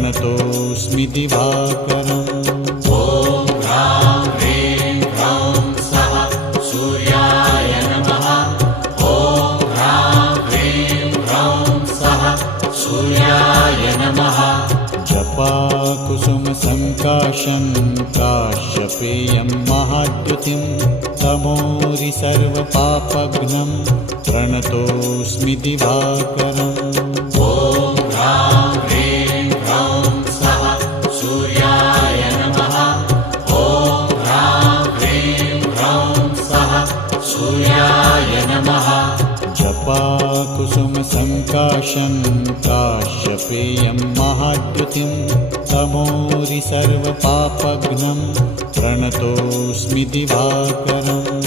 प्रणतोऽस्मि दिवाकरम्। ॐ ह्रां ह्रीं ह्रौं सः सूर्याय नमः। ॐ ह्रां ह्रीं ह्रौं सः सूर्याय नमः। जपाकुसुमसङ्काशं काश्यपेयं महाद्युतिं तमोरि सर्वपापघ्नं प्रणतोऽस्मि दिवाकरम्। ॐ ह्रां ह्रीं ह्रौं सः सूर्याय नमः। ॐ ह्रां ह्रीं ह्रौं सः सूर्याय नमः। जपाकुसुमसङ्काशं काश्यपेयं महाद्युतिं तमोरि सर्वपापघ्नं प्रणतोऽस्मि दिवाकरम्।